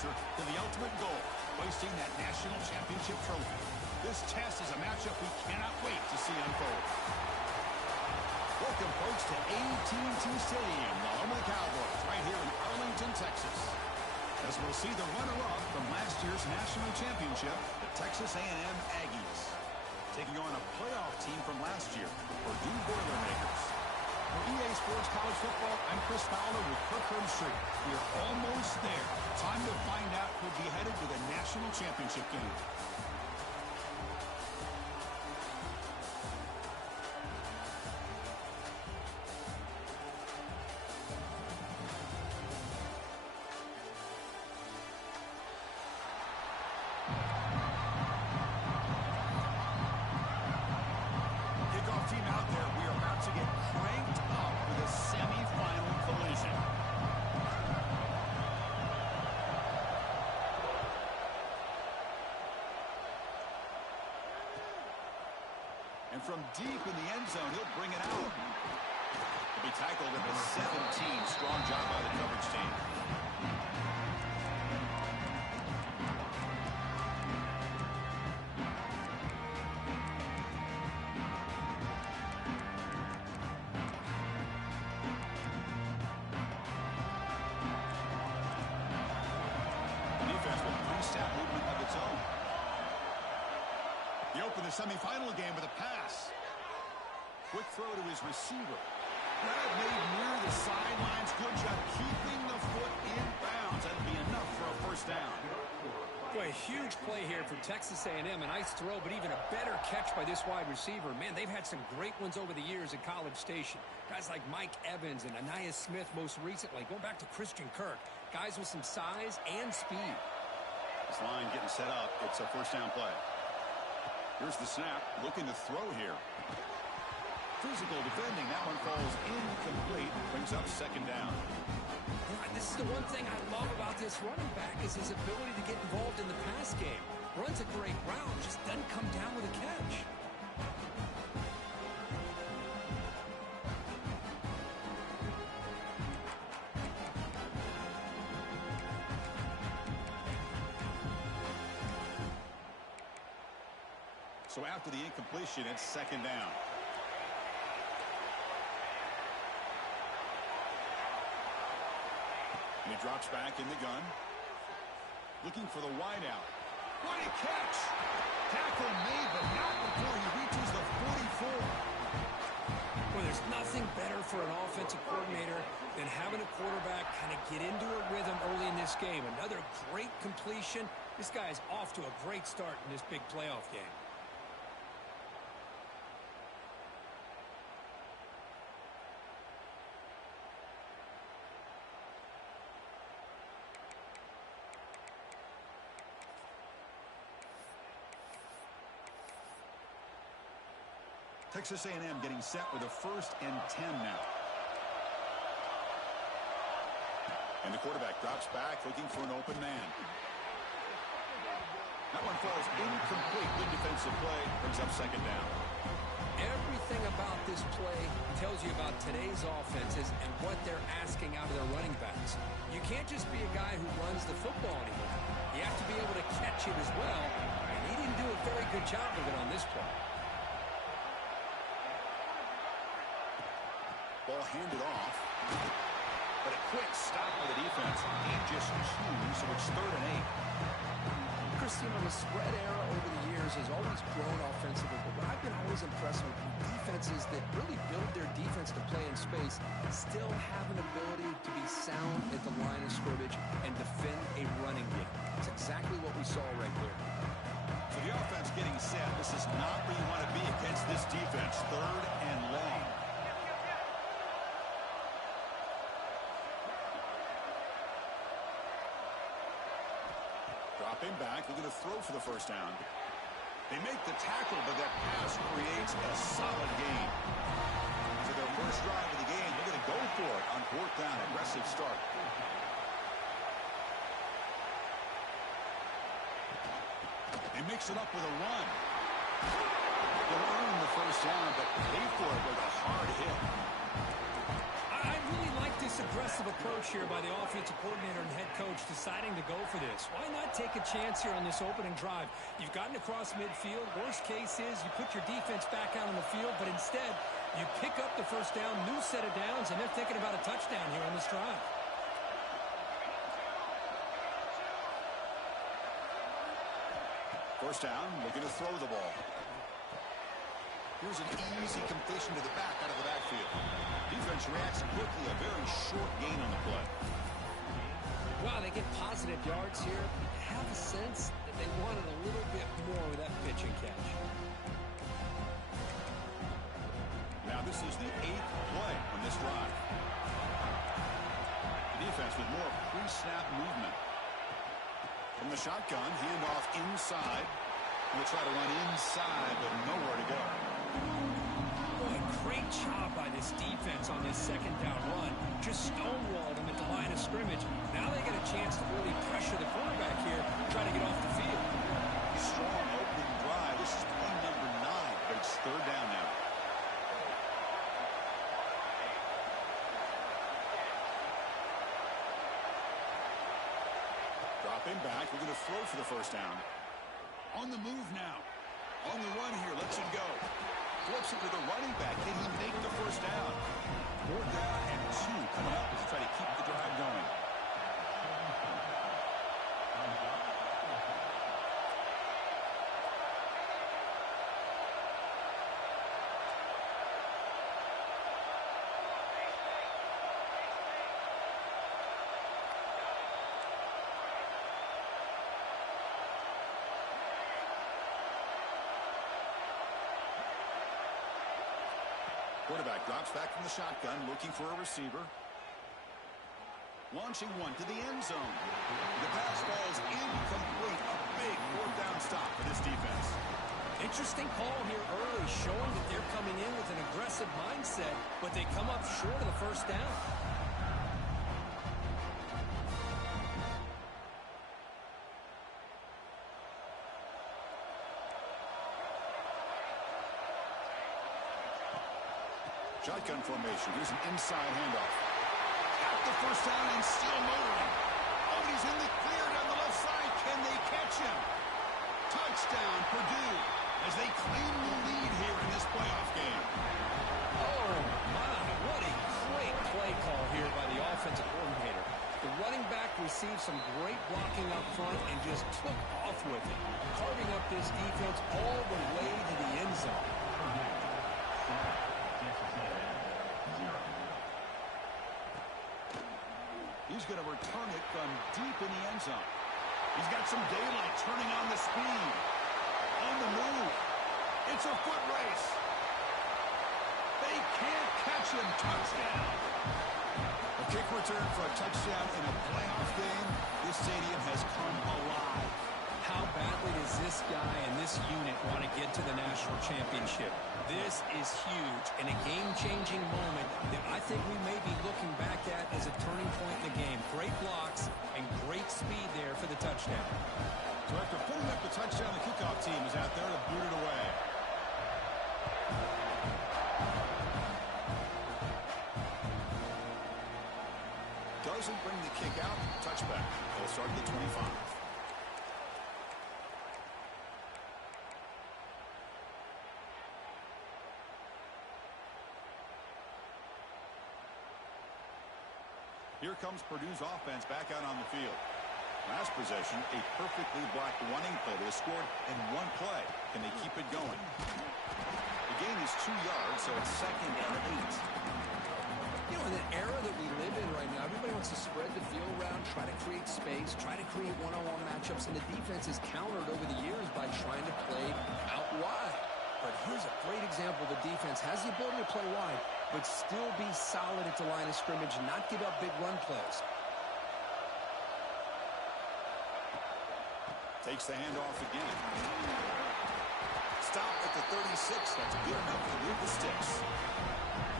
closer to the ultimate goal, hoisting that national championship trophy. This test is a matchup we cannot wait to see unfold. Welcome, folks, to AT&T Stadium, the home of the Cowboys, right here in Arlington, Texas. As we'll see the runner-up from last year's national championship, the Texas A&M Aggies, taking on a playoff team from last year, the Purdue Boilermakers. For EA Sports College Football, I'm Chris Fowler with Kirk Herbstreit. We are almost there. Time to find out who'll be headed to the national championship game. And from deep in the end zone, he'll bring it out. He'll be tackled at the 17. Strong job by the coverage team. The defense with three-step movement of its own. He opened the semifinal game with a pass. Quick throw to his receiver. Grab made near the sidelines. Good job keeping the foot in bounds. That'll be enough for a first down. Boy, a huge play here for Texas A&M. A nice throw, but even a better catch by this wide receiver. Man, they've had some great ones over the years at College Station. Guys like Mike Evans and Anais Smith most recently. Going back to Christian Kirk. Guys with some size and speed. This line getting set up. It's a first down play. Here's the snap, looking to throw here. Physical defending, that one falls incomplete, brings up second down. And this is the one thing I love about this running back is his ability to get involved in the pass game. Runs a great route, just doesn't come down with a catch. So after the incompletion, it's second down. And he drops back in the gun. Looking for the wideout. What a catch! Tackle made, but not before he reaches the 44. Well, there's nothing better for an offensive coordinator than having a quarterback kind of get into a rhythm early in this game. Another great completion. This guy is off to a great start in this big playoff game. Texas A&M getting set with a 1st and 10 now. And the quarterback drops back looking for an open man. That one falls incomplete. Good defensive play. Brings up second down. Everything about this play tells you about today's offenses and what they're asking out of their running backs. You can't just be a guy who runs the football anymore. You have to be able to catch it as well. And he didn't do a very good job of it on this play. Ball handed off. But a quick stop by the defense. And just 2, so it's 3rd and 8. Chris, the spread era over the years has always grown offensively, but what I've been always impressed with defenses that really build their defense to play in space still have an ability to be sound at the line of scrimmage and defend a running game. That's exactly what we saw right there. So the offense getting set. This is not where you want to be against this defense. 3rd and long. Dropping back, looking to throw for the first down. They make the tackle, but that pass creates a solid gain. So their first drive of the game, they're going to go for it on 4th down. Aggressive start. They mix it up with a run. They'll earn the first down, but pay for it with a hard hit. I really like this aggressive approach here by the offensive coordinator and head coach deciding to go for this. Why not take a chance here on this opening drive? You've gotten across midfield. Worst case is you put your defense back out on the field, but instead you pick up the first down, new set of downs, and they're thinking about a touchdown here on this drive. First down, looking to throw the ball. Here's an easy completion to the back out of the backfield. Defense reacts quickly, a very short gain on the play. Wow, they get positive yards here. I have a sense that they wanted a little bit more with that pitch and catch. Now this is the 8th play on this drive. The defense with more pre-snap movement. From the shotgun, handoff inside. We'll try to run inside, but nowhere to go. Boy, great job by this defense on this second down run. Just stonewalled him at the line of scrimmage. Now they get a chance to really pressure the quarterback here, try to get off the field. Strong opening drive. This is play number 9, but it's third down now. Dropping back, we're going to throw for the first down. On the move now. On the run here, lets it go. Flips it to the running back. Can he make the first down? 4th down and 2 coming up as they try to keep the drive going. Quarterback drops back from the shotgun, looking for a receiver. Launching one to the end zone. The pass falls incomplete. A big 4th down stop for this defense. Interesting call here early, showing that they're coming in with an aggressive mindset, but they come up short of the first down. Shotgun formation. Here's an inside handoff. Got the first down and still motoring. Oh, he's in the clear down the left side. Can they catch him? Touchdown, Purdue, as they claim the lead here in this playoff game. Oh, my. What a great play call here by the offensive coordinator. The running back received some great blocking up front and just took off with it, carving up this defense all the way to the end zone. He's going to return it from deep in the end zone. He's got some daylight, turning on the speed. On the move. It's a foot race. They can't catch him. Touchdown. A kick return for a touchdown in a playoff game. This stadium has come alive. How badly does this guy and this unit want to get to the national championship? This is huge and a game-changing moment that I think we may be looking back at as a turning point in the game. Great blocks and great speed there for the touchdown. So after putting up the touchdown, the kickoff team is out there to boot it away. Doesn't bring the kick out. Touchback. They'll start at the 25. Here comes Purdue's offense back out on the field. Last possession, a perfectly blocked running play that was scored in one play. Can they keep it going? The gain is 2 yards, so it's 2nd and 8. You know, in the era that we live in right now, everybody wants to spread the field around, try to create space, try to create one-on-one matchups, and the defense is countered over the years by trying to play out wide. But here's a great example. The defense has the ability to play wide, but still be solid at the line of scrimmage, not give up big run plays. Takes the handoff again. Stop at the 36. That's good enough to move the sticks.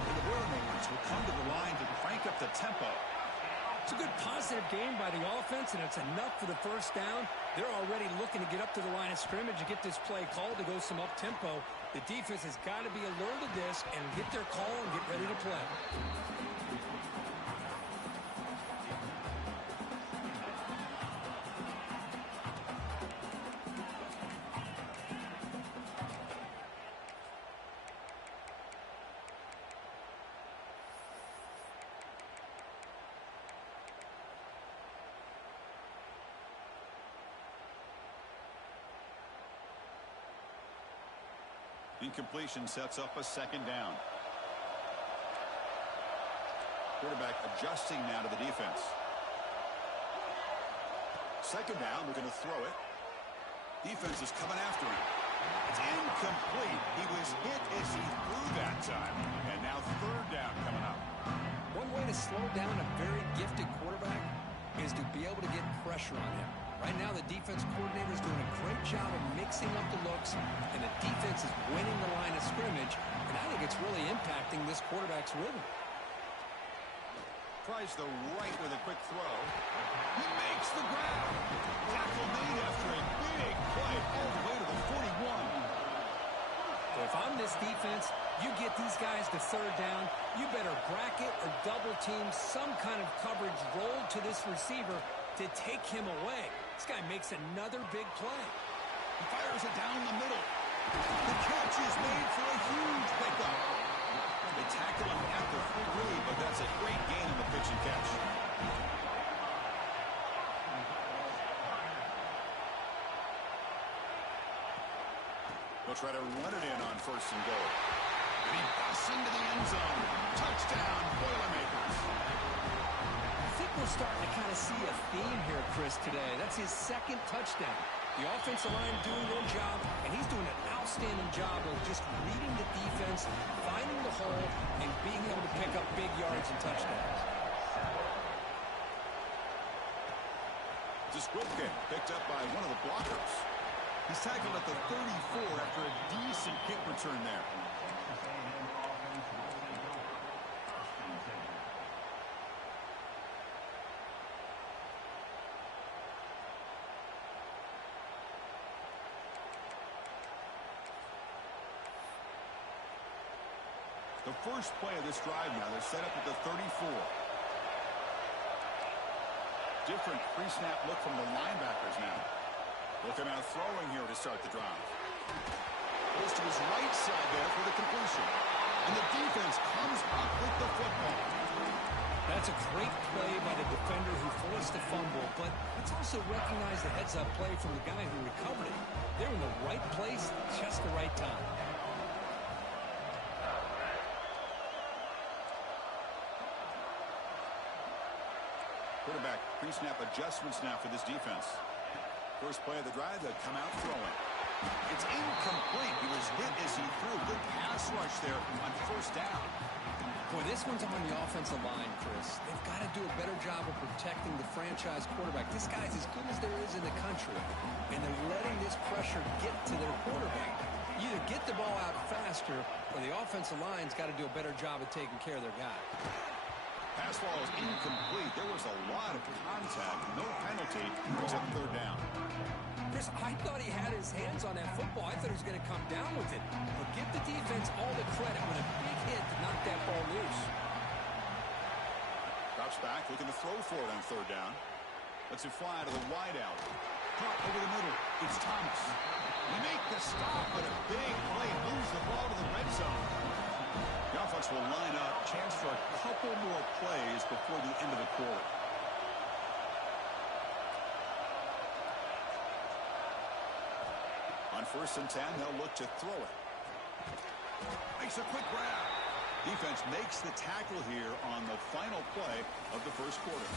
And the Boilermakers will come to the line to crank up the tempo. It's a good positive game by the offense, and it's enough for the first down. They're already looking to get up to the line of scrimmage and get this play called to go some up-tempo. The defense has got to be alert to this and get their call and get ready to play. Incompletion sets up a second down. Quarterback adjusting now to the defense. Second down, they're going to throw it. Defense is coming after him. It's incomplete. He was hit as he threw that time. And now third down coming up. One way to slow down a very gifted quarterback is to be able to get pressure on him. Right now, the defense coordinator is doing a great job of mixing up the looks, and the defense is winning the line of scrimmage, and I think it's really impacting this quarterback's rhythm. Tries the right with a quick throw. He makes the grab. Tackle made after a big play all the way to the 41. So if I'm this defense, you get these guys to third down, you better bracket or double team some kind of coverage roll to this receiver to take him away. This guy makes another big play. He fires it down the middle. The catch is made for a huge pickup. They tackle him at the 3, but that's a great gain in the pitch and catch. They'll try to run it in on first and goal. And he busts into the end zone. Touchdown, Boilermakers. I think we're starting to kind of see a theme here, Chris, today. That's his second touchdown. The offensive line doing their job, and he's doing an outstanding job of just reading the defense, finding the hole, and being able to pick up big yards and touchdowns. This whip kick picked up by one of the blockers. He's tackled at the 34 after a decent kick return there. The first play of this drive now, they're set up at the 34. Different pre-snap look from the linebackers now. Looking out throwing here to start the drive. Goes to his right side there for the completion. And the defense comes up with the football. That's a great play by the defender who forced the fumble, but let's also recognize the heads-up play from the guy who recovered it. They're in the right place, just the right time. Quarterback pre-snap adjustments now for this defense. First play of the drive, they'll come out throwing. It's incomplete. He was hit as he threw. Good pass rush there on first down. Boy, this one's on the offensive line, Chris. They've got to do a better job of protecting the franchise quarterback. This guy's as good as there is in the country, and they're letting this pressure get to their quarterback. Either get the ball out faster, or the offensive line's got to do a better job of taking care of their guy. Pass ball is incomplete. There was a lot of contact. No penalty except third down. Chris, I thought he had his hands on that football. I thought he was going to come down with it. But give the defense all the credit with a big hit to knock that ball loose. Drops back, looking to throw for it on third down. Lets it fly to the wideout. Caught over the middle. It's Thomas. We make the stop, but a big play moves the ball to the red zone. The offense will line up. Chance for a couple more plays before the end of the quarter. On first and 10, they'll look to throw it. Makes a quick grab. Defense makes the tackle here on the final play of the first quarter.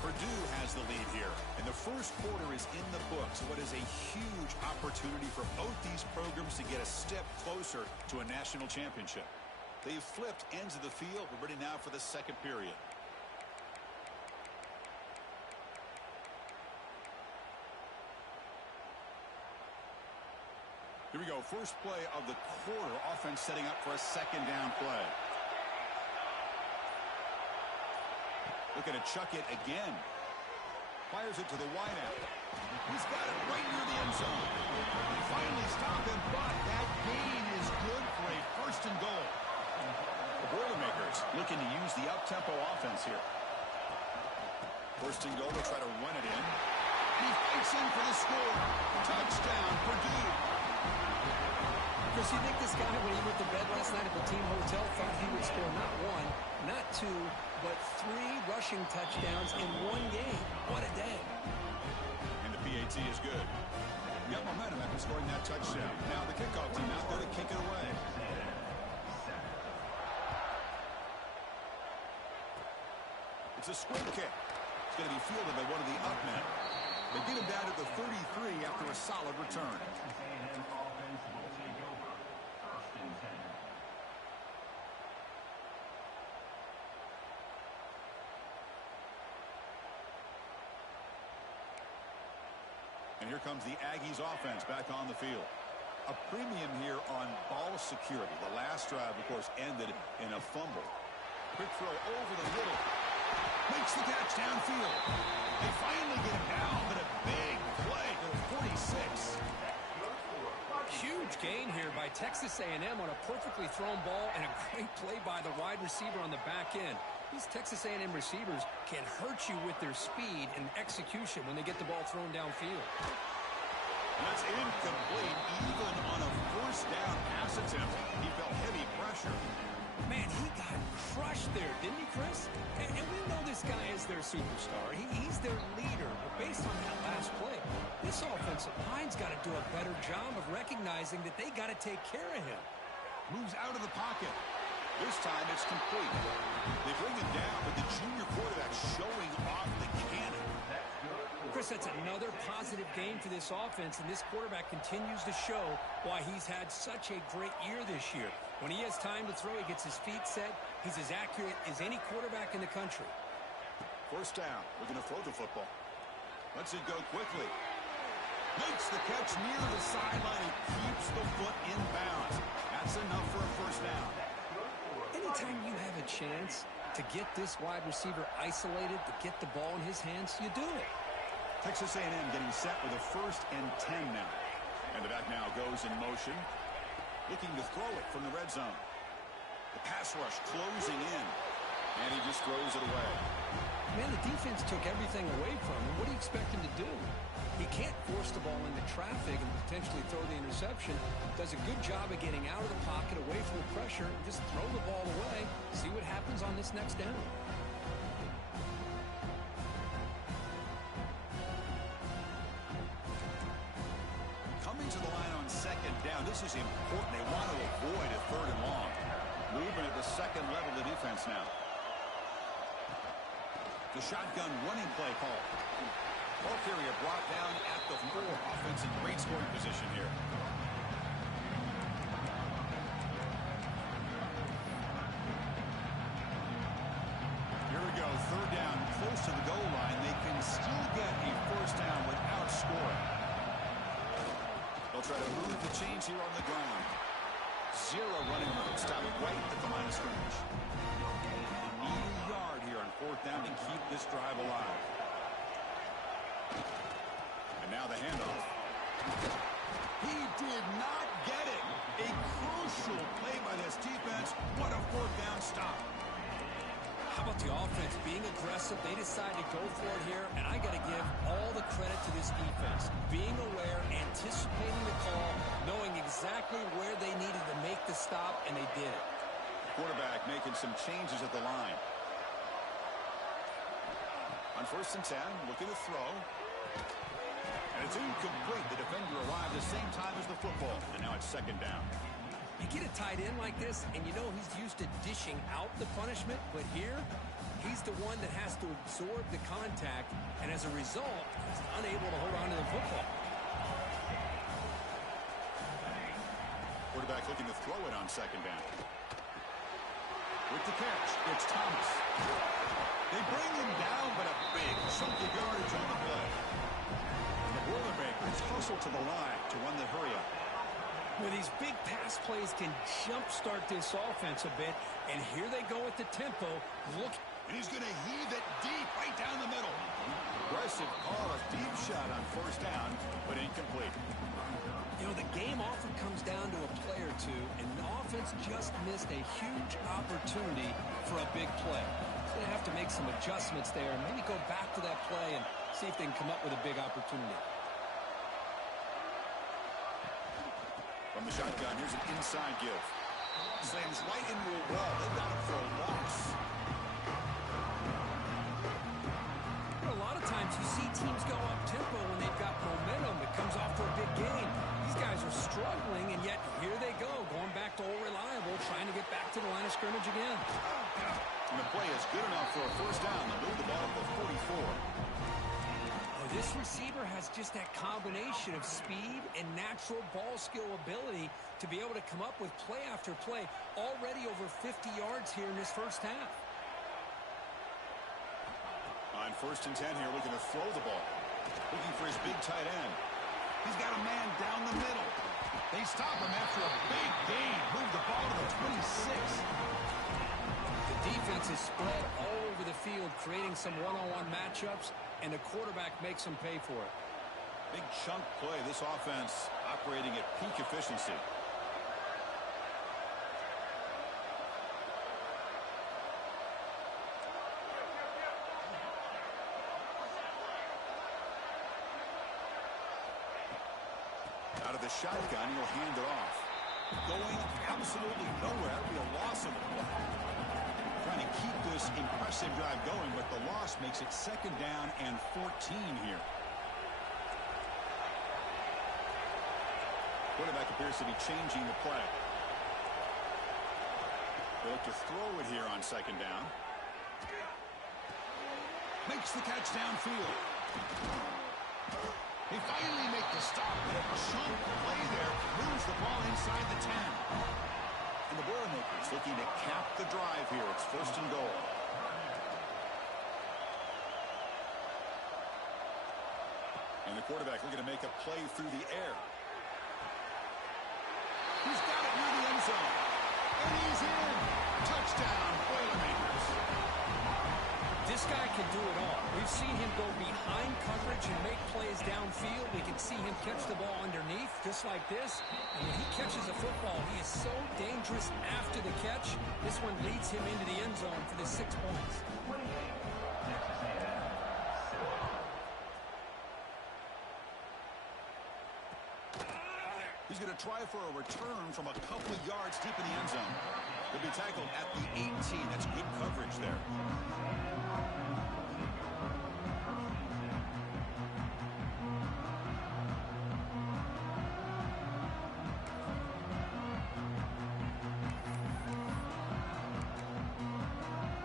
Purdue has the lead here, and the first quarter is in the books. What is a huge opportunity for both these programs to get a step closer to a national championship. They've flipped ends of the field. We're ready now for the second period. Here we go. First play of the quarter. Offense setting up for a second down play. Looking to chuck it again. Fires it to the wideout. He's got it right near the end zone. They finally stop him, but that gain is good for a first and goal. The Boilermakers looking to use the up-tempo offense here. First and goal, they'll try to run it in. And he fights in for the score. Touchdown, Purdue. Chris, you think this guy, when he went to bed last night at the team hotel, thought he would score not one, not two, but 3 rushing touchdowns in one game? What a day. And the PAT is good. Got momentum after scoring that touchdown. Now the kickoff team out there to kick it away. It's a swing kick. It's going to be fielded by one of the up men. They get him down at the 33 after a solid return. And here comes the Aggies offense back on the field. A premium here on ball security. The last drive, of course, ended in a fumble. Quick throw over the middle. Makes the catch downfield. They finally get him down, but a big play to the 46. Huge gain here by Texas A&M on a perfectly thrown ball and a great play by the wide receiver on the back end. These Texas A&M receivers can hurt you with their speed and execution when they get the ball thrown downfield. That's incomplete, even on a first down pass attempt. He felt heavy pressure. Man, he got crushed there, didn't he, Chris? And we know this guy is their superstar. He's their leader. But based on that last play, this offensive line's got to do a better job of recognizing that they got to take care of him. Moves out of the pocket. This time it's complete. They bring him down, but the junior quarterback showing off the cannon. Chris, that's another positive game for this offense, and this quarterback continues to show why he's had such a great year this year. When he has time to throw, he gets his feet set. He's as accurate as any quarterback in the country. First down. We're going to throw the football. Lets it go quickly. Makes the catch near the sideline and keeps the foot in bounds. That's enough for a first down. Anytime you have a chance to get this wide receiver isolated, to get the ball in his hands, you do it. Texas A&M getting set with a 1st and 10 now. And the back now goes in motion, looking to throw it from the red zone. The pass rush closing in, and he just throws it away. Man, the defense took everything away from him. What do you expect him to do? He can't force the ball into traffic and potentially throw the interception. Does a good job of getting out of the pocket, away from the pressure, and just throw the ball away. See what happens on this next down. Coming to the line on 2nd down. This is important. They want to avoid a 3rd and long. Movement at the 2nd level of the defense now. The shotgun running play call. Ball carrier brought down at the 4. Offense in great scoring position here. Here we go. 3rd down, close to the goal line. They can still get a first down without scoring. They'll try to move the chains here on the ground. 0 running room. Stop right at the line of scrimmage. They need a yard here on 4th down to keep this drive alive. And now the handoff. He did not get it. A crucial play by this defense. What a 4th down stop. How about the offense being aggressive? They decide to go for it here, and I got to give all the credit to this defense. Being aware, anticipating the call, knowing exactly where they needed to make the stop, and they did it. Quarterback making some changes at the line. On 1st and 10, looking to throw. And it's incomplete. The defender arrived the same time as the football, and now it's 2nd down. You get a tight end like this, and you know he's used to dishing out the punishment, but here, he's the one that has to absorb the contact, and as a result, he's unable to hold on to the football. Quarterback looking to throw it on 2nd down. With the catch, it's Thomas. They bring him down, but a big chunk of yardage on the play. And the Boilermakers hustle to the line to run the hurry-up. Well, these big pass plays can jumpstart this offense a bit, and here they go at the tempo. Look. And he's going to heave it deep right down the middle. Aggressive call, a deep shot on 1st down, but incomplete. You know, the game often comes down to a play or two, and the offense just missed a huge opportunity for a big play. They're going to have to make some adjustments there and maybe go back to that play and see if they can come up with a big opportunity. From the shotgun, here's an inside give. Slams right into a wall. They've got him for a loss. A lot of times you see teams go up tempo when they've got momentum. It comes off for a big scrimmage again. And the play is good enough for a first down. They'll move the ball to the 44. Oh, this receiver has just that combination of speed and natural ball skill ability to be able to come up with play after play. Already over 50 yards here in this first half. On 1st and 10 here, looking to throw the ball. Looking for his big tight end. He's got a man down the middle. They stop him after a big gain. Move the ball to the 26. The defense is spread all over the field, creating some one-on-one matchups, and the quarterback makes them pay for it. Big chunk play. This offense operating at peak efficiency. Out of the shotgun, he'll hand it off. Going absolutely nowhere. That'll be a loss of the ball. Trying to keep this impressive drive going, but the loss makes it 2nd down and 14 here. Quarterback appears to be changing the play. They look to throw it here on 2nd down. Makes the catch downfield. They finally make the stop, but a chunk play there moves the ball inside the 10. And the Boilermakers looking to cap the drive here. It's 1st and goal. And the quarterback looking to make a play through the air. He's got it near the end zone. And he's in. Touchdown, Boilermakers. This guy can do it all. We've seen him go behind coverage and make plays downfield. We can see him catch the ball underneath, just like this. And when he catches a football, he is so dangerous after the catch. This one leads him into the end zone for the 6 points. He's going to try for a return from a couple of yards deep in the end zone. He'll be tackled at the 18. That's good coverage there.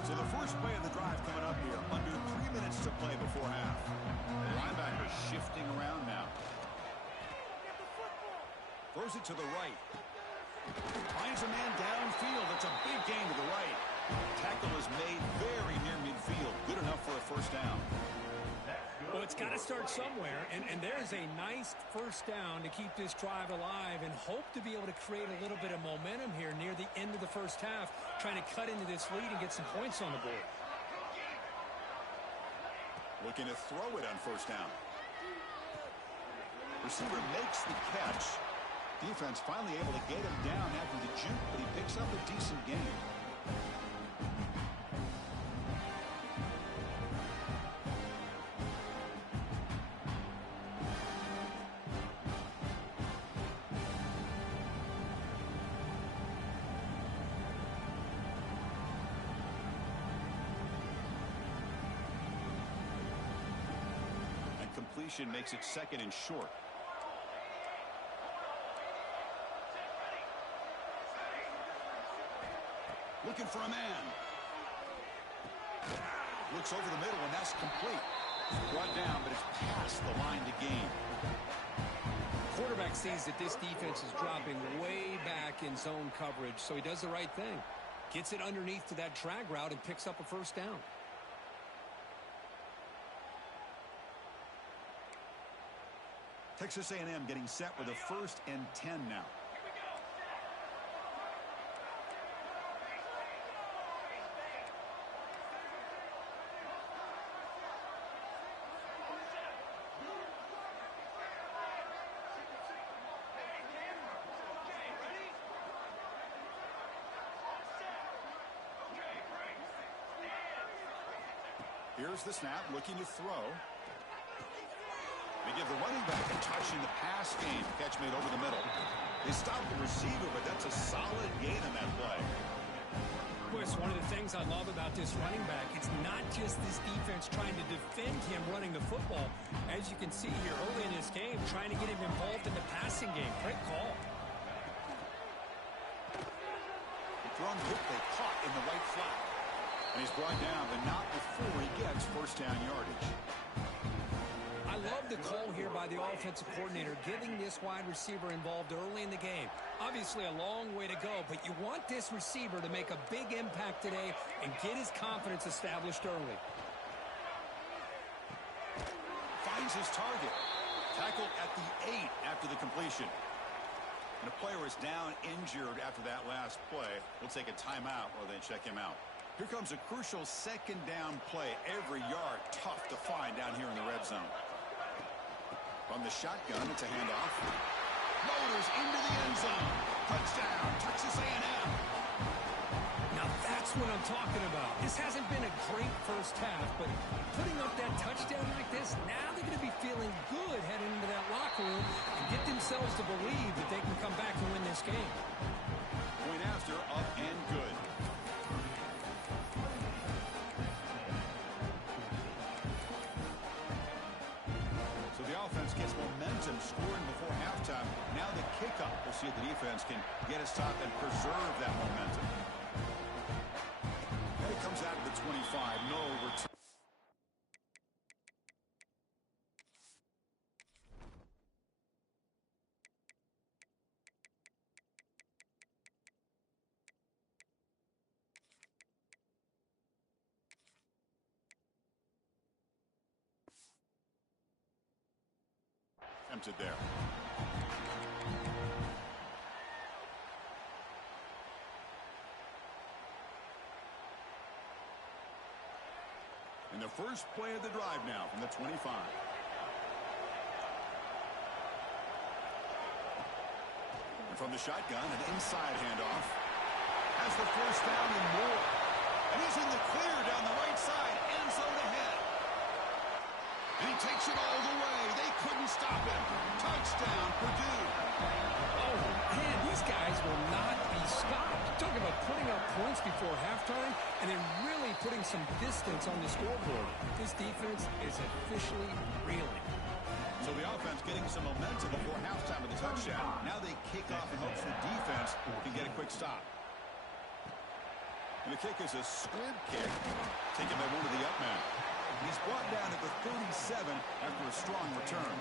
So the first play of the drive coming up here. Under 3 minutes to play before half. The linebacker shifting around now. Throws it to the right. Finds a man downfield. It's a big gain to the right. Tackle is made very near midfield. Good enough for a first down. Well, it's got to start somewhere, and there's a nice first down to keep this drive alive and hope to be able to create a little bit of momentum here near the end of the first half, trying to cut into this lead and get some points on the board. Looking to throw it on first down. Receiver makes the catch. Defense finally able to get him down after the juke, but he picks up a decent gain. And completion makes it 2nd and short. Looking for a man. Looks over the middle, and that's complete. Brought down, but it's past the line to gain. Quarterback sees that this defense is dropping way back in zone coverage, so he does the right thing. Gets it underneath to that drag route and picks up a first down. Texas A&M getting set with a 1st and 10 now. Here's the snap, looking to throw. They give the running back a touch in the pass game. Catch made over the middle. They stop the receiver, but that's a solid gain on that play. Of course, one of the things I love about this running back, it's not just this defense trying to defend him running the football. As you can see here early in this game, trying to get him involved in the passing game. Great call. The thrown quickly, caught in the right flat. And he's brought down, but not before he gets first down yardage. I love the call here by the offensive coordinator, getting this wide receiver involved early in the game. Obviously a long way to go, but you want this receiver to make a big impact today and get his confidence established early. Finds his target. Tackled at the 8 after the completion. And a player is down injured after that last play. We'll take a timeout while they check him out. Here comes a crucial second down play. Every yard tough to find down here in the red zone. From the shotgun, it's a handoff. Loaders into the end zone. Touchdown, Texas A&M. Now that's what I'm talking about. This hasn't been a great first half, but putting up that touchdown like this, now they're going to be feeling good heading into that locker room and get themselves to believe that they can come back and win this game. Point after, up and good. So the offense gets momentum scoring before halftime. Now the kickoff. We'll see if the defense can get a stop and preserve that momentum. And it comes out of the 25. No return. Tempted there. And the first play of the drive now from the 25. And from the shotgun, an inside handoff. Has the first down and more. And he's in the clear down the right side. End zone ahead. And he takes it all the way. They couldn't stop him. Touchdown, Purdue. Oh, man, these guys will not be stopped. Talk about putting up points before halftime and then really putting some distance on the scoreboard. This defense is officially reeling. So the offense getting some momentum before halftime with the touchdown. Now they kick off in hopes the defense can get a quick stop. And the kick is a squib kick taken by one of the up men. He's brought down at the 37 after a strong return.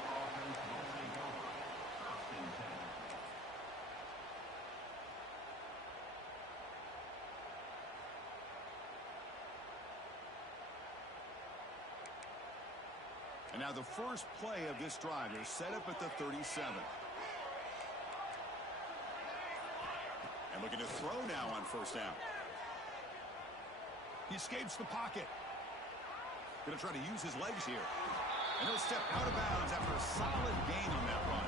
And now the first play of this drive is set up at the 37. And looking to throw now on first down. He escapes the pocket. Going to try to use his legs here. And he'll step out of bounds after a solid gain on that run.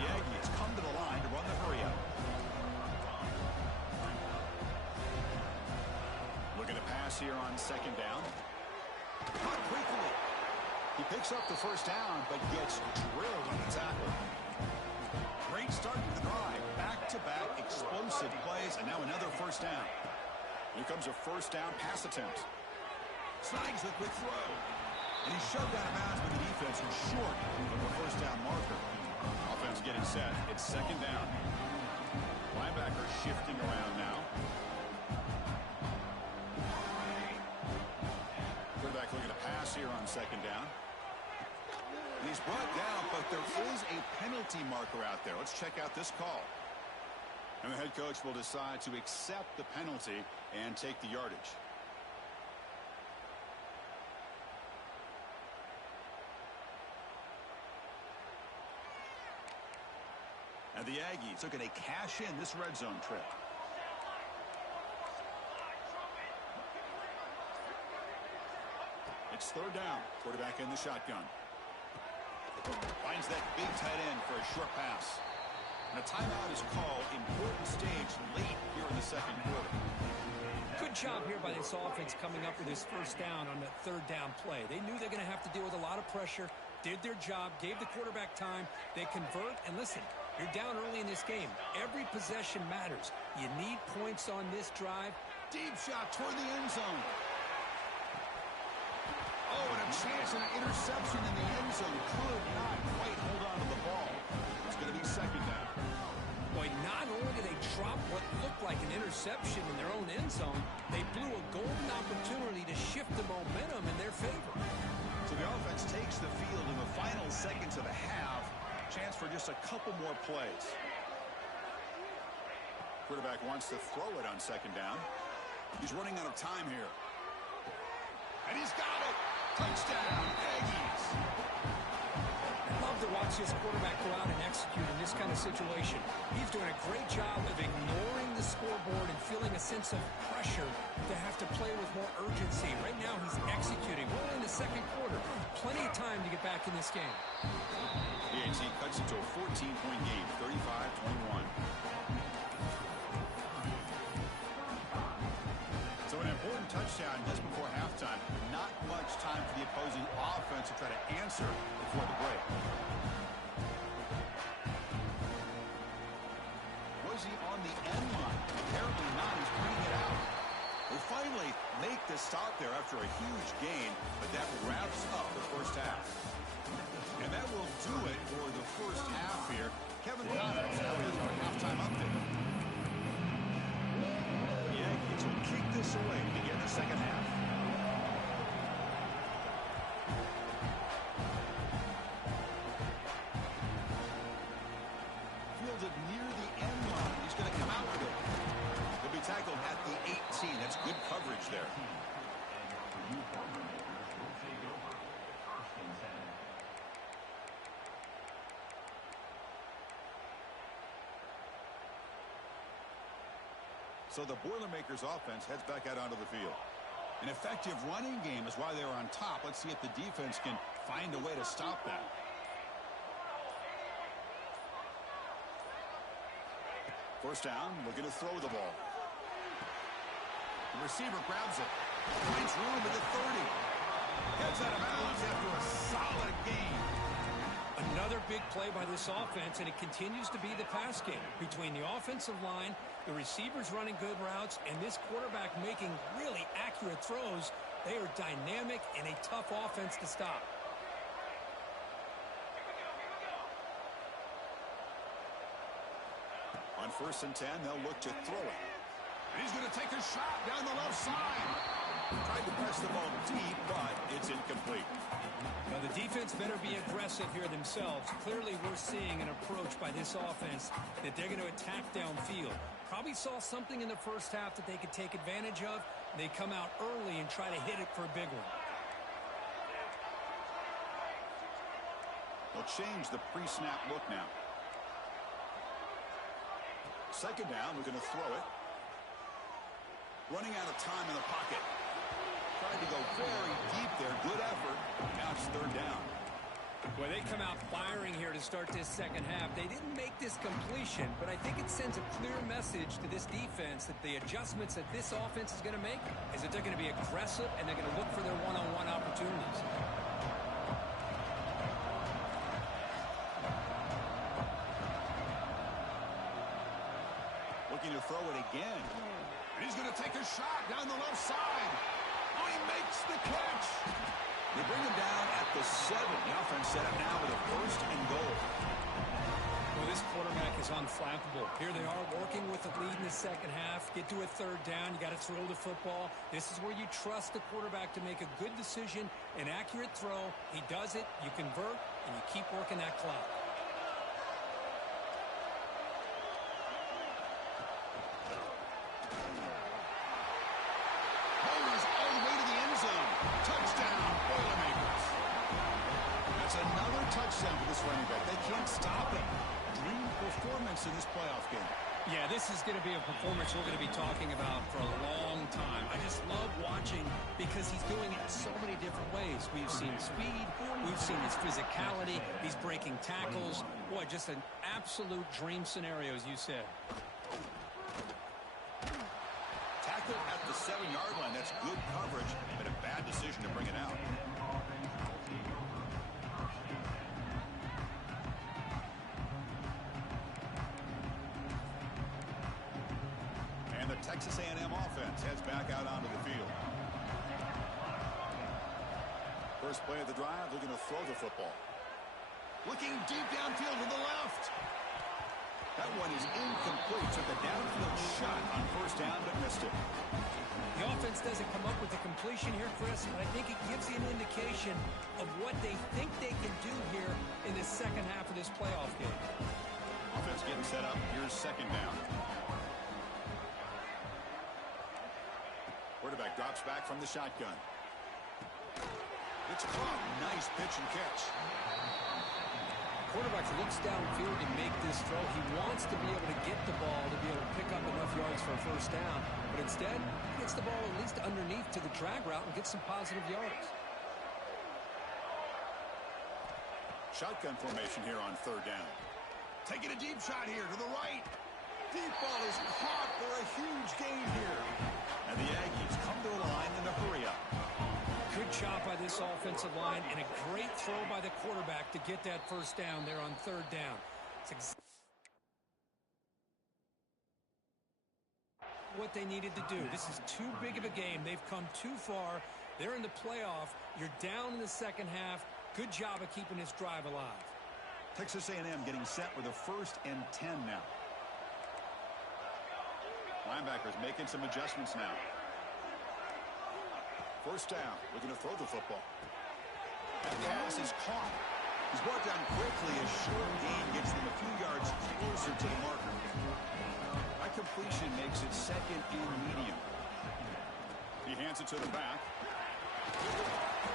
The Aggies come to the line to run the hurry-up. Looking to pass here on second down. Caught quickly. He picks up the first down, but gets drilled on the tackle. Great start to the drive. Back-to-back explosive plays, and now another first down. Here comes a first down pass attempt. Snags the quick throw. And he's shoved out of bounds by the defense and short of the first down marker. Offense getting set. It's second down. Linebacker shifting around now. Quarterback looking to pass here on second down. And he's brought down, but there is a penalty marker out there. Let's check out this call. And the head coach will decide to accept the penalty and take the yardage. And the Aggies are going to cash in this red zone trip. It's third down. Quarterback in the shotgun. Finds that big tight end for a short pass. And a timeout is called. Important stage late here in the second quarter. Good job here by this offense coming up with this first down on that third down play. They knew they're going to have to deal with a lot of pressure, did their job, gave the quarterback time. They convert, and listen, you're down early in this game. Every possession matters. You need points on this drive. Deep shot toward the end zone. Oh, and a chance and an interception in the end zone. Could not quite hold on to the ball. It's going to be second down. Boy, not only did they drop what looked like an interception in end zone, they blew a golden opportunity to shift the momentum in their favor. So the offense takes the field in the final seconds of the half. Chance for just a couple more plays. Quarterback wants to throw it on second down. He's running out of time here. And he's got it. Touchdown, Aggies. I'd love to watch this quarterback go out and execute in this kind of situation. He's doing a great job of ignoring the scoreboard and feeling a sense of pressure to have to play with more urgency. Right now he's executing. We're in the second quarter. Plenty of time to get back in this game. The AT cuts it to a 14-point game, 35-21. So an important touchdown just before halftime. Not much time for the opposing offense to try to answer before the break. Was he on the end line? Apparently not. He's bringing it out. They finally make the stop there after a huge gain, but that wraps up the first half. And that will do it for the first half here. Kevin Connors now with our halftime update. The Yankees will kick this away to begin the second half. Fielded near the end line. He's going to come out with it. He'll be tackled at the 18. That's good coverage there. So the Boilermakers offense heads back out onto the field. An effective running game is why they're on top. Let's see if the defense can find a way to stop that. First down, looking to throw the ball. The receiver grabs it. Finds room at the 30. Gets out of bounds after a solid gain. Another big play by this offense, and it continues to be the pass game. Between the offensive line, the receivers running good routes, and this quarterback making really accurate throws, they are dynamic and a tough offense to stop. On 1st and 10, they'll look to throw it. And he's going to take a shot down the left side. Tried to press the ball deep, but it's incomplete. Now, the defense better be aggressive here themselves. Clearly, we're seeing an approach by this offense that they're going to attack downfield. Probably saw something in the first half that they could take advantage of. They come out early and try to hit it for a big one. They'll change the pre-snap look now. Second down, we're going to throw it. Running out of time in the pocket. Tried to go very deep there. Good effort. Now it's third down. Well, they come out firing here to start this second half. They didn't make this completion, but I think it sends a clear message to this defense that the adjustments that this offense is going to make is that they're going to be aggressive and they're going to look for their one-on-one opportunities. Looking to throw it again. And he's going to take a shot down the left side. Oh, he makes the catch. They bring him down at the 7. The offense set up now with a 1st and goal. Well, this quarterback is unflappable. Here they are working with the lead in the second half. Get to a third down. You got to throw the football. This is where you trust the quarterback to make a good decision, an accurate throw. He does it. You convert, and you keep working that clock. Touchdown, Boilermakers. That's another touchdown for this running back. They can't stop him. Dream performance in this playoff game. Yeah, this is going to be a performance we're going to be talking about for a long time. I just love watching because he's doing it so many different ways. We've seen speed. We've seen his physicality. He's breaking tackles. Boy, just an absolute dream scenario, as you said. Tackle at the 7-yard line. That's good coverage, but a bad decision to bring it out. And the Texas A&M offense heads back out onto the field. First play of the drive, looking to throw the football. Looking deep downfield to the left. That one is incomplete. Took a downfield shot on first down, but missed it. The offense doesn't come up with the completion here, Chris, but I think it gives you an indication of what they think they can do here in the second half of this playoff game. Offense getting set up. Here's second down. Quarterback drops back from the shotgun. It's caught. Nice pitch and catch. Quarterback looks downfield to make this throw. He wants to be able to get the ball to be able to pick up enough yards for a first down. But instead, he gets the ball at least underneath to the drag route and gets some positive yards. Shotgun formation here on third down. Taking a deep shot here to the right. Deep ball is caught for a huge gain here. And the Aggies come to the line in a hurry up. Good job by this offensive line and a great throw by the quarterback to get that first down there on third down. It's what they needed to do. This is too big of a game. They've come too far. They're in the playoff. You're down in the second half. Good job of keeping this drive alive. Texas A&M getting set with a 1st and 10 now. Linebackers making some adjustments now. First down, looking to throw the football. That pass is caught. He's brought down quickly. A short gain gets them a few yards closer to the marker. That completion makes it second and medium. He hands it to the back.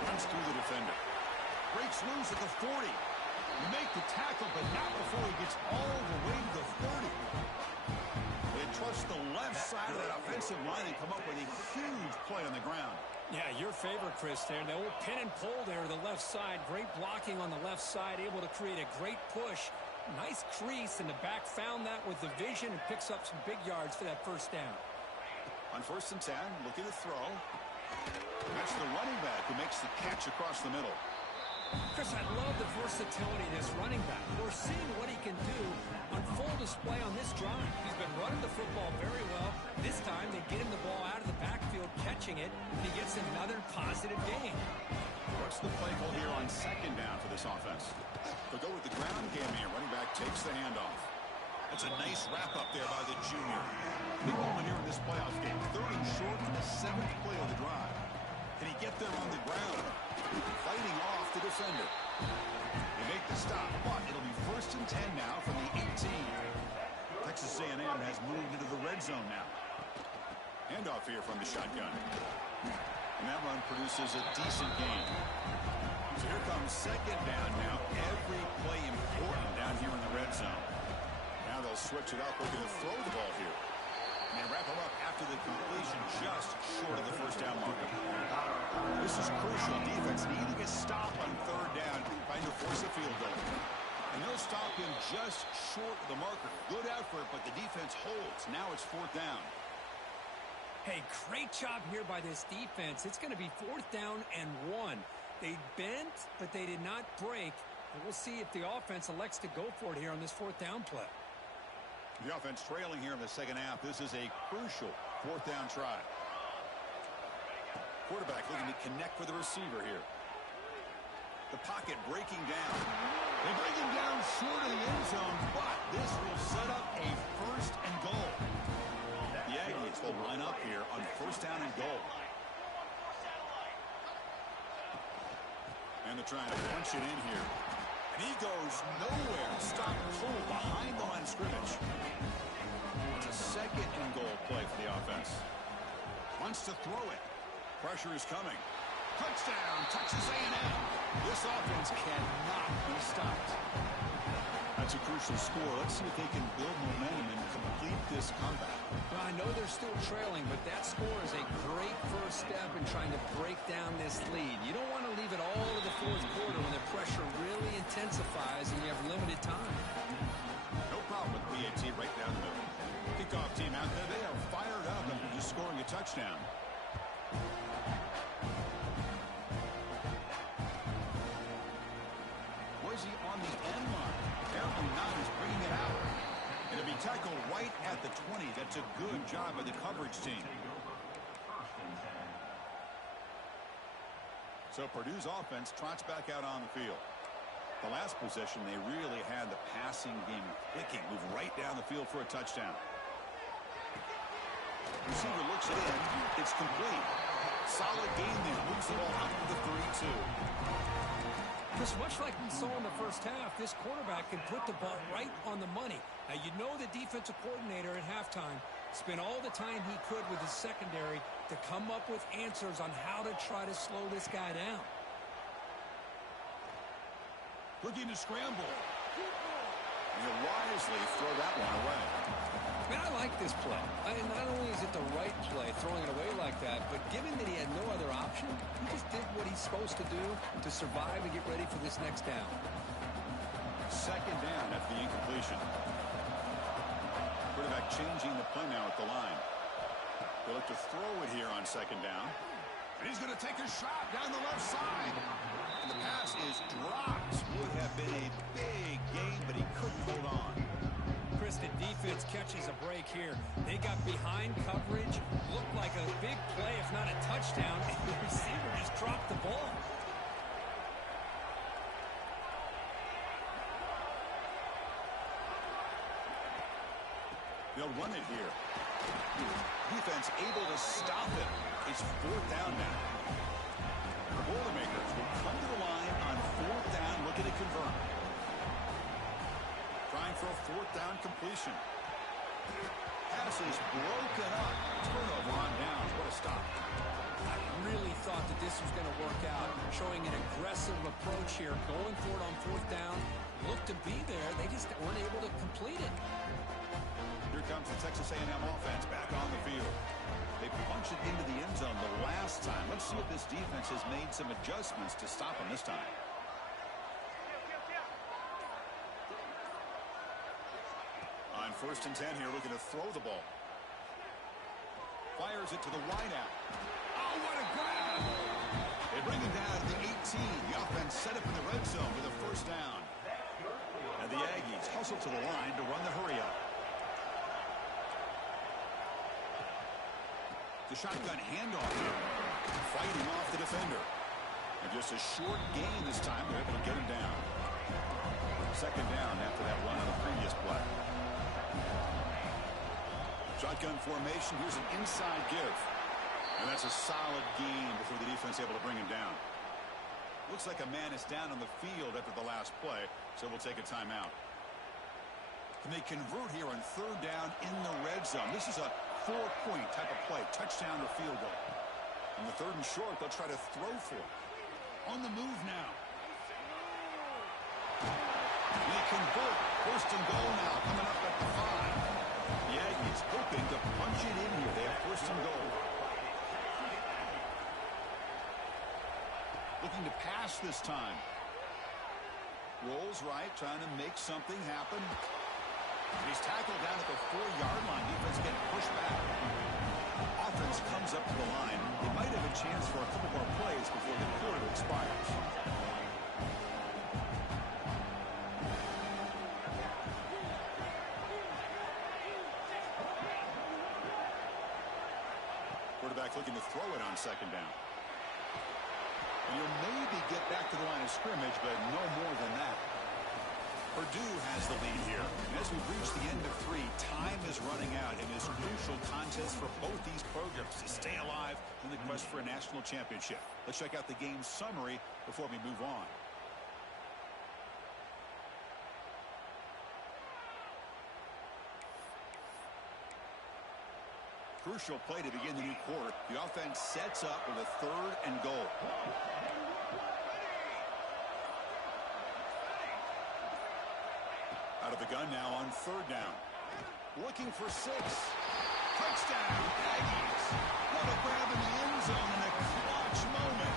Runs through the defender. Breaks loose at the 40. You make the tackle, but not before he gets all the way to the 30. They trust the left side of that offensive line and come up with a huge play on the ground. Yeah, your favorite, Chris, there. The old pin and pull there, the left side. Great blocking on the left side, able to create a great push. Nice crease, and the back found that with the vision and picks up some big yards for that first down. On 1st and 10, looking to throw. That's the running back who makes the catch across the middle. Chris, I love the versatility of this running back. We're seeing what he can do on full display on this drive. He's been running the football very well. This time, they get him the ball out of the backfield, catching it, and he gets another positive gain. What's the play call here on second down for this offense? They'll go with the ground game here. Running back takes the handoff. That's a nice wrap-up there by the junior. Big moment here in this playoff game. 3rd and short in the 7th play of the drive. Can he get there on the ground? Fighting off the defender. They make the stop, but it'll be 1st and 10 now from the 18. Texas A&M has moved into the red zone now. Handoff here from the shotgun. And that run produces a decent gain. So here comes second down now. Every play important down here in the red zone. Now they'll switch it up. We're going to throw the ball here. And they wrap him up after the completion just short of the first down marker. This is crucial. Defense needing a stop on third down, trying to force a field goal. And they'll stop him just short of the marker. Good effort, but the defense holds. Now it's 4th down. Hey, great job here by this defense. It's going to be 4th down and 1. They bent, but they did not break. And we'll see if the offense elects to go for it here on this 4th down play. The offense trailing here in the second half. This is a crucial 4th down try. Quarterback looking to connect with the receiver here. The pocket breaking down. They break him down short of the end zone, but this will set up a 1st and goal. The Aggies will line up here on 1st down and goal. And they're trying to punch it in here. And he goes nowhere. Stop cold behind the line of scrimmage. It's a 2nd and goal play for the offense. Wants to throw it. Pressure is coming. Touchdown, Texas A&M. This offense cannot be stopped. That's a crucial score. Let's see if they can build momentum and complete this comeback. Well, I know they're still trailing, but that score is a great first step in trying to break down this lead. You don't want to leave it all to the 4th quarter when the pressure really intensifies and you have limited time. No problem with PAT right down the middle. Kickoff team out there. They are fired up after just scoring a touchdown. Was he on the end line? Apparently not. He's bringing it out. And it'll be tackled right at the 20. That's a good job by the coverage team. So Purdue's offense trots back out on the field. The last possession, they really had the passing game clicking. Move right down the field for a touchdown. Receiver looks it in. It's complete. Solid game there. Moves the ball up to the 32. Just much like we saw in the first half, this quarterback can put the ball right on the money. Now, you know the defensive coordinator at halftime spent all the time he could with his secondary to come up with answers on how to try to slow this guy down. Looking to scramble. He'll wisely throw that one away. Man, I like this play. Not only is it the right play, throwing it away like that, but given that he had no other option, he just did what he's supposed to do to survive and get ready for this next down. Second down after the incompletion. Quarterback changing the play now at the line. They'll look to throw it here on second down. And he's going to take a shot down the left side. And the pass is dropped. Would have been a big gain, but he couldn't hold on. Chris, the defense catches a break here. They got behind coverage, looked like a big play, if not a touchdown, and the receiver just dropped the ball. They'll run it here. Defense able to stop it. It's fourth down now. The Boilermakers will come to the line on fourth down, looking to convert. Trying for a fourth down completion. Pass is broken up. Turnover on downs. What a stop. I really thought that this was going to work out, showing an aggressive approach here, going for it on fourth down. Looked to be there. They just weren't able to complete it. Here comes the Texas A&M offense back on the field. They punch it into the end zone the last time. Let's see if this defense has made some adjustments to stop them this time. On 1st and 10 here, looking to throw the ball. Fires it to the wideout. Oh, what a grab! They bring him down to the 18. The offense set up in the red zone with a first down. And the Aggies hustle to the line to run the hurry-up. The shotgun handoff here. Fighting off the defender. And just a short gain this time. They're able to get him down. Second down after that run on the previous play. Shotgun formation. Here's an inside give. And that's a solid gain before the defense able to bring him down. Looks like a man is down on the field after the last play, so we'll take a timeout. Can they convert here on third down in the red zone? This is a 4-point type of play, touchdown or field goal. On the 3rd and short, they'll try to throw for it. On the move now. They convert. 1st and goal now, coming up at the 5. The Aggies hoping to punch it in here. They have 1st and goal. Looking to pass this time. Rolls right, trying to make something happen. He's tackled down at the 4-yard line. Defense getting pushed back. Offense comes up to the line. They might have a chance for a couple more plays before the quarter expires. Quarterback looking to throw it on second down. And you'll maybe get back to the line of scrimmage, but no more than that. Purdue has the lead here. And as we've reached the end of 3, time is running out in this crucial contest for both these programs to stay alive in the quest for a national championship. Let's check out the game summary before we move on. Crucial play to begin the new quarter. The offense sets up with a 3rd and goal. Out of the gun now on 3rd down. Looking for 6. Touchdown, Aggies. What a grab in the end zone in a clutch moment.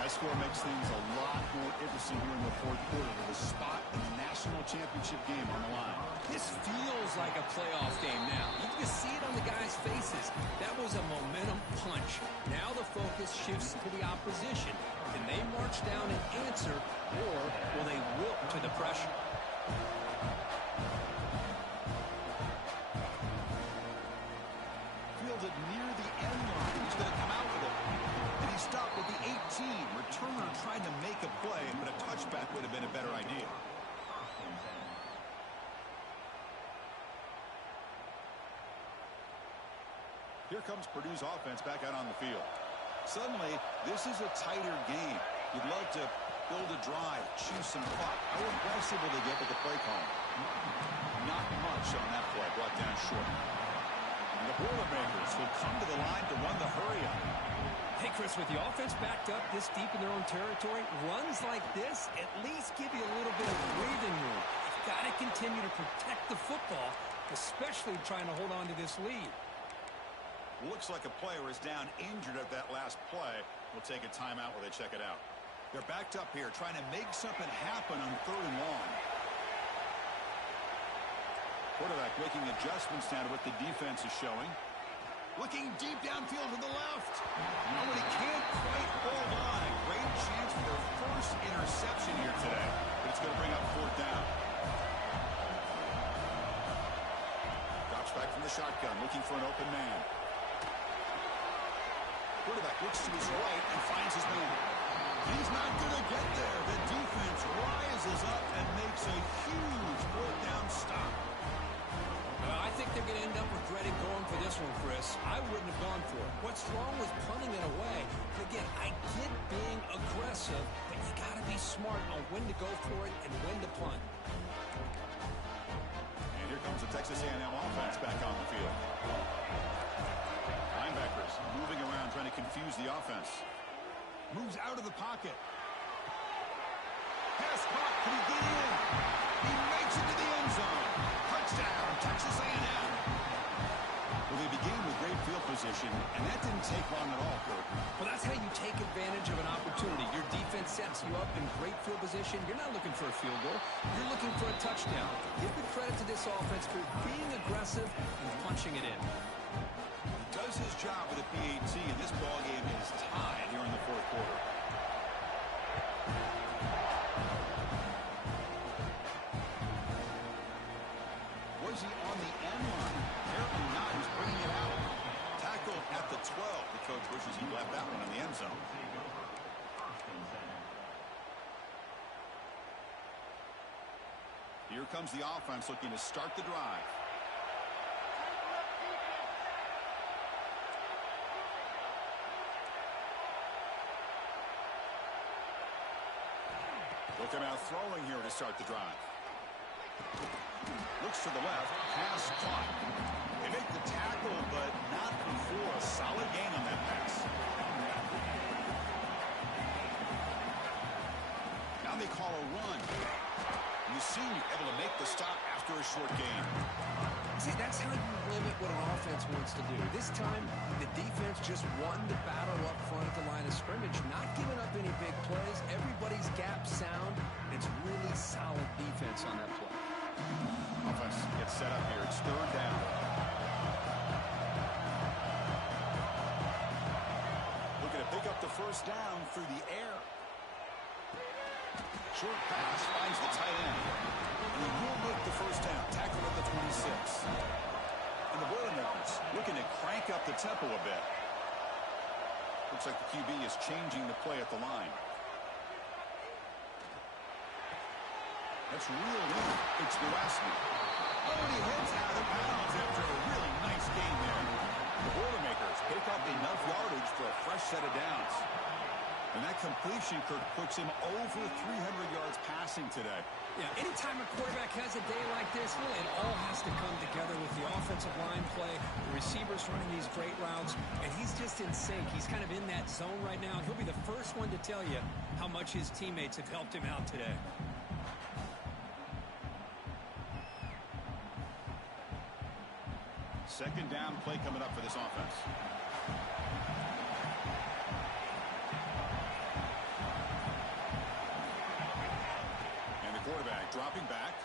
That score makes things a lot more interesting here in the 4th quarter with a spot in the national championship game on the line. This feels like a playoff game now. You can see it on the guys' faces. That was a momentum punch. Now the focus shifts to the opposition. Can they march down and answer, or will they wilt to the pressure? Fielded near the end line. He's going to come out with it. And he stopped with the 18. Returner tried to make a play, but a touchback would have been a Here comes Purdue's offense back out on the field. Suddenly, this is a tighter game. You'd love to build a drive, choose some clock. How aggressive will they get with the play call? Not much on that play, brought down short. And the Boilermakers will come to the line to run the hurry up. Hey, Chris, with the offense backed up this deep in their own territory, runs like this at least give you a little bit of breathing room. You've got to continue to protect the football, especially trying to hold on to this lead. Looks like a player is down injured at that last play. We'll take a timeout while they check it out. They're backed up here trying to make something happen on 3rd and long. Quarterback making adjustments now to what the defense is showing. Looking deep downfield to the left. Nobody can't quite hold on. A great chance for their first interception here today. But it's going to bring up 4th down. Drops back from the shotgun, looking for an open man. Quarterback looks to his right and finds his man. He's not going to get there. The defense rises up and makes a huge 4th down stop. I think they're going to end up regretting going for this one, Chris. I wouldn't have gone for it. What's wrong with punting it away? But again, I get being aggressive, but you got to be smart on when to go for it and when to punt. And here comes the Texas A&M offense back on the field. Linebackers moving around, trying to confuse the offense. Moves out of the pocket. Pass caught. Can he get in? He makes it to the end zone. Touchdown, Texas A&M. Well, they began with great field position, and that didn't take long at all, Kurt. Well, that's how you take advantage of an opportunity. Your defense sets you up in great field position. You're not looking for a field goal. You're looking for a touchdown. Give the credit to this offense for being aggressive and punching it in. He does his job with a PAT, and this ballgame is tied here in the 4th quarter. Was he on the end line? Apparently not. He's bringing it out. Tackled at the 12. The coach wishes he left that one in the end zone. Here comes the offense looking to start the drive. Look at out throwing here to start the drive. Looks to the left. Pass caught. They make the tackle, but not before a solid gain on that pass. Now they call a run. You see, able to make the stop after a short gain. See, that's how you limit what an offense wants to do. This time, the defense just won the battle up front at the line of scrimmage, not giving up any big plays. Everybody's gap sound. It's really solid defense on that play. Offense gets set up here. It's 3rd down. Looking to pick up the 1st down through the air. Short pass finds the tight end. And he will make the 1st down. Tackled at the 26. And the Boilermakers looking to crank up the tempo a bit. Looks like the QB is changing the play at the line. That's real weak. It's Gillespie. Oh, and he heads out of bounds after a really nice game there. The Boilermakers pick up enough yardage for a fresh set of downs. And that completion, Kirk, puts him over 300 yards passing today. Yeah, anytime a quarterback has a day like this, really, it all has to come together with the offensive line play, the receivers running these great routes, and he's just in sync. He's kind of in that zone right now. He'll be the first one to tell you how much his teammates have helped him out today. Second down play coming up for this offense. Quarterback dropping back,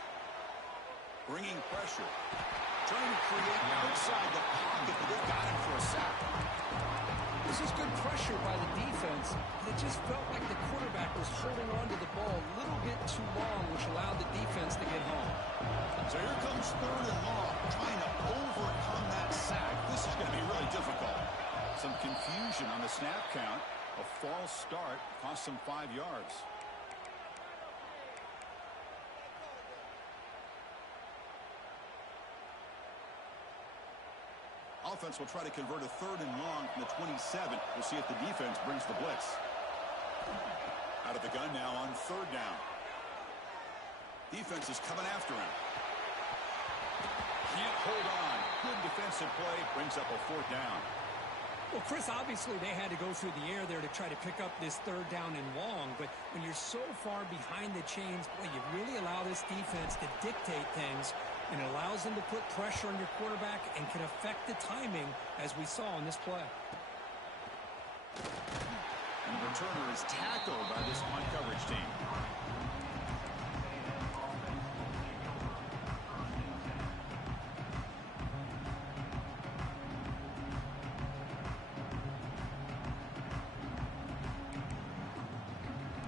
bringing pressure, trying to create outside the pocket, but they've got him for a sack. This is good pressure by the defense, but it just felt like the quarterback was holding on to the ball a little bit too long, which allowed the defense to get home. So here comes 3rd and long, trying to overcome that sack. This is going to be really difficult. Some confusion on the snap count. A false start cost them 5 yards. Offense will try to convert a 3rd and long from the 27. We'll see if the defense brings the blitz. Out of the gun now on 3rd down. Defense is coming after him. Can't hold on. Good defensive play. Brings up a 4th down. Well, Chris, obviously they had to go through the air there to try to pick up this 3rd down and long. But when you're so far behind the chains, boy, you really allow this defense to dictate things. And it allows them to put pressure on your quarterback and can affect the timing, as we saw in this play. And the returner is tackled by this punt coverage team.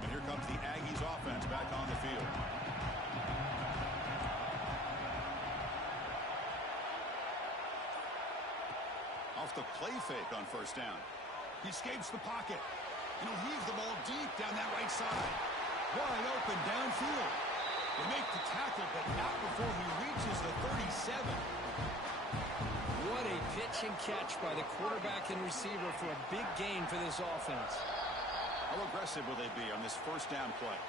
And here comes the Aggies offense back on the field. Off the play fake on 1st down. He escapes the pocket. And he'll heave the ball deep down that right side. Wide open downfield. They make the tackle, but not before he reaches the 37. What a pitch and catch by the quarterback and receiver for a big gain for this offense. How aggressive will they be on this 1st down play?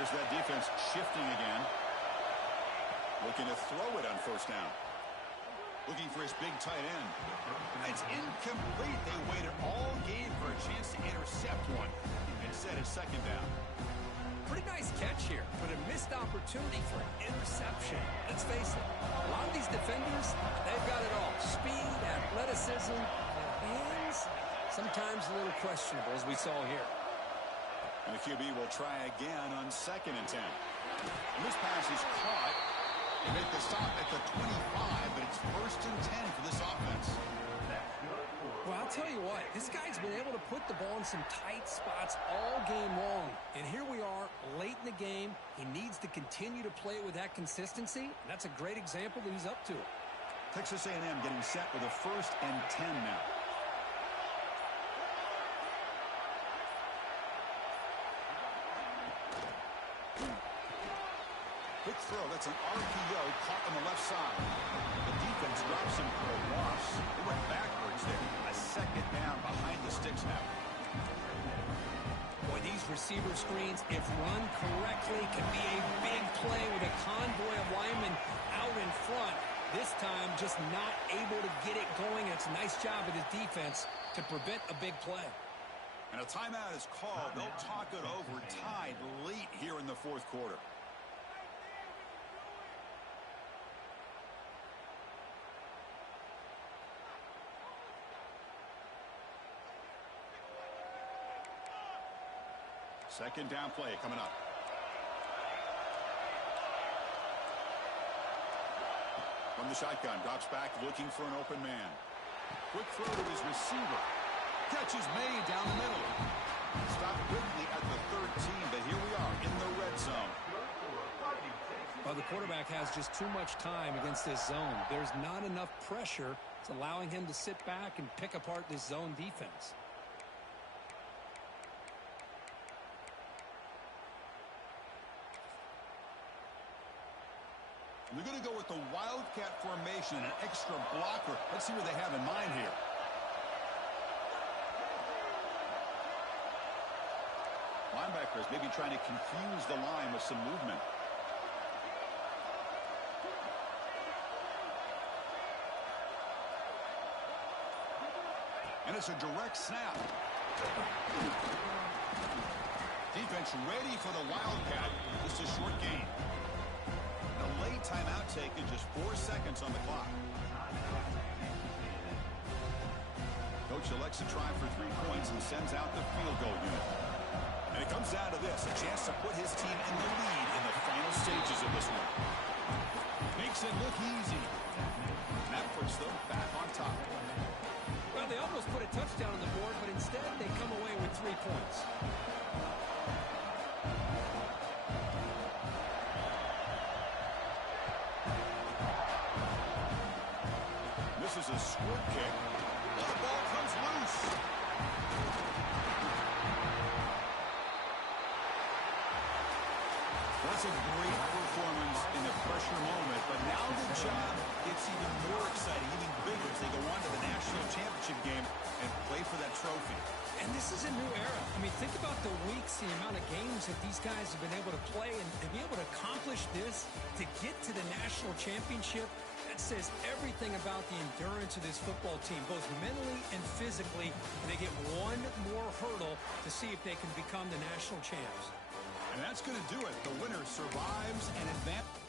Here's that defense shifting again. Looking to throw it on 1st down. Looking for his big tight end. It's incomplete. They waited all game for a chance to intercept one. Instead, it's 2nd down. Pretty nice catch here, but a missed opportunity for an interception. Let's face it, a lot of these defenders, they've got it all. Speed, athleticism, hands, sometimes a little questionable, as we saw here. And the QB will try again on 2nd and 10. And this pass is caught. They make the stop at the 25, but it's 1st and 10 for this offense. Well, I'll tell you what, this guy's been able to put the ball in some tight spots all game long. And here we are, late in the game. He needs to continue to play with that consistency. And that's a great example that he's up to it. Texas A&M getting set with a 1st and 10 now. Quick throw. That's an RPO caught on the left side. The defense drops him for a loss. They went backwards there. A 2nd down behind the sticks now. Boy, these receiver screens, if run correctly, can be a big play with a convoy of linemen out in front. This time, just not able to get it going. It's a nice job of his defense to prevent a big play. And a timeout is called. They'll talk it over, tied late here in the 4th quarter. Second down play coming up. From the shotgun, drops back looking for an open man. Quick throw to his receiver. Catch is made down the middle. Stopped quickly at the 13, but here we are in the red zone. Well, the quarterback has just too much time against this zone. There's not enough pressure. It's allowing him to sit back and pick apart this zone defense. They're going to go with the Wildcat formation and an extra blocker. Let's see what they have in mind here. Linebackers maybe trying to confuse the line with some movement. And it's a direct snap. Defense ready for the Wildcat. Just a short gain. A late timeout taken, just 4 seconds on the clock. Coach elects to try for 3 points and sends out the field goal unit. And it comes down to this, a chance to put his team in the lead in the final stages of this one. Makes it look easy. And that puts them back on top. Well, they almost put a touchdown on the board, but instead they come away with This is a squirt kick. The ball comes loose. That's a great performance in the pressure moment, but now the job gets even more exciting, even bigger as they go on to the national championship game and play for that trophy. And this is a new era. I mean, think about the weeks, the amount of games that these guys have been able to play, and to be able to accomplish this, to get to the national championship, that says everything about the endurance of this football team, both mentally and physically. And they get one more hurdle to see if they can become the national champs. And that's going to do it. The winner survives and advances.